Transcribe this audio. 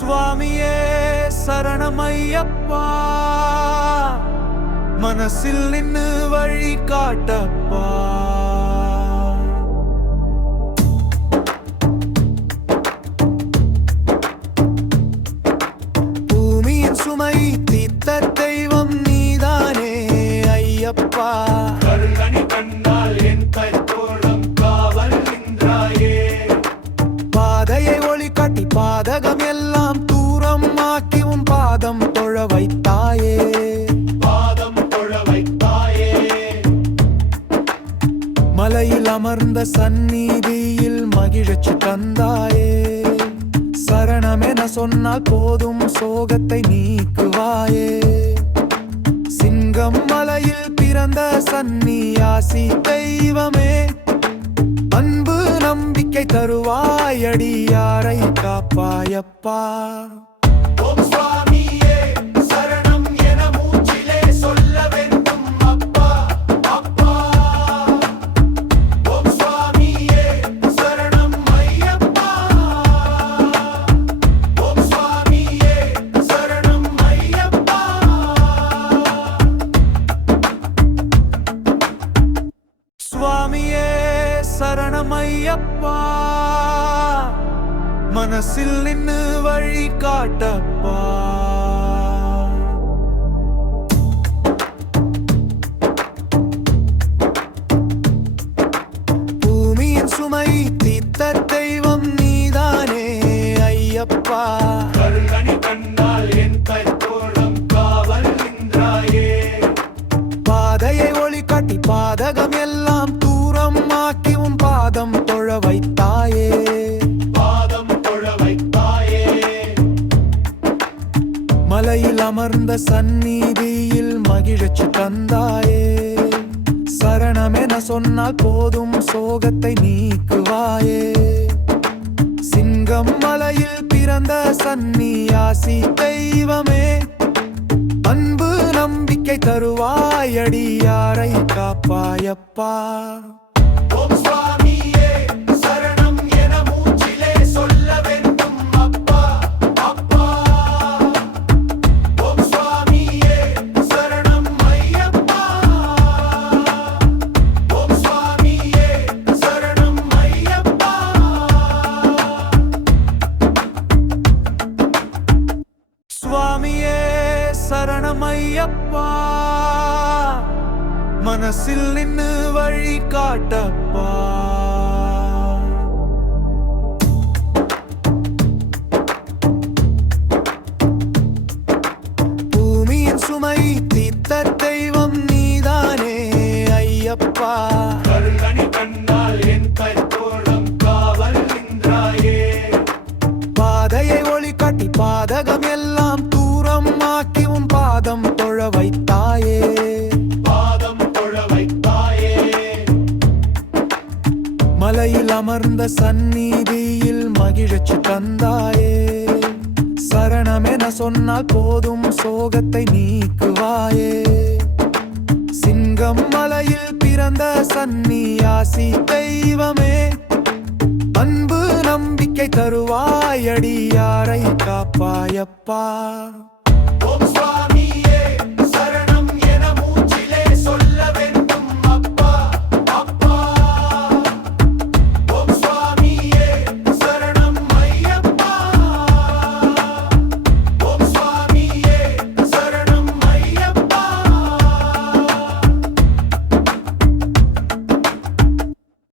சுவாமியே சரணமையப்பா, மனசில் நின்னு வழி காட்டப்பா. பூமியின் சுமை தீர்த்த தெய்வம் நீதானே ஐயப்பா. கருங்கனி கண்டால் என் கைத்தோளம் காவல் நின்றாயே. பாதையை ஒளி காட்டி பாதகம் எல்லாம் தூரம் ஆக்கி உன் பாதம் தொழ வைத்தாயே. பாதம் தொழ வைத்தாயே. மலையில் அமர்ந்த சந்நிதியில் மகிழ்ச்சி தந்தாயே. சரணமென சொன்னால் போதும் சோகத்தை நீக்குவாயே. சிங்கம் மலையில் பிறந்த சந்நியாசி தெய்வமே, அன்பு நம்பிக்கை தருவாய், அடியாரை காப்பாயப்பா. ஓம் சுவாமியே சரணம் என மூச்சிலே சொல்ல வேண்டும் அப்பா அப்பா. ஓம் சுவாமியே சரணம் ஐயப்பா. ஓம் சுவாமியே சரணம் ஐயப்பா. சுவாமியே சரணமையப்பா, மனசில் நின்னு வழி காட்டப்பா. பூமியின் சுமை தீர்த்த தெய்வம் நீதானே ஐயப்பா. கருங்கனி கண்டால் என் கைத்தோளம் காவல் நின்றாயே. பாதையை ஒளி காட்டி பாதகம் எல்லாம் தூரம் ஆக்கி உன் பாதம் தொழ வைத்தாயே. பாதம் தொழ வைத்தாயே. மலையில் அமர்ந்த சந்நிதியில் மகிழ்ச்சி தந்தாயே. சரணமென சொன்னால் போதும் சோகத்தை நீக்குவாயே. சிங்கம் மலையில் பிறந்த சந்நியாசி தெய்வமே, அன்பு நம்பிக்கை தருவாய், அடியாரை காப்பாயப்பா. ஓம் சுவாமியே சரணம் என மூச்சிலே சொல்ல வேண்டும் அப்பா அப்பா. ஓம் சுவாமியே சரணம் ஐயப்பா. ஓம் சுவாமியே சரணம் ஐயப்பா. சுவாமியே சரணமையப்பா, மனசில் நின்னு வழி காட்டப்பா. பூமியின் சுமை தீர்த்த தெய்வம் நீதானே ஐயப்பா. கருங்கனி கண்டால் என் கைத்தோளம் காவல் நின்றாயே. பாதையை ஒளி காட்டி பாதகம் எல்லாம் தூரம் ஆக்கி உன் பாதம் தொழ வைத்தாயே. பாதம் தொழ வைத்தாயே. மலையில் அமர்ந்த சந்நிதியில் மகிழ்ச்சி தந்தாயே. சரணமென சொன்னால் போதும் சோகத்தை நீக்குவாயே. சிங்கம் மலையில் பிறந்த சந்நியாசி தெய்வமே, அன்பு நம்பிக்கை தருவாய், அடியாரை காப்பாயப்பா. ஓம் சுவாமி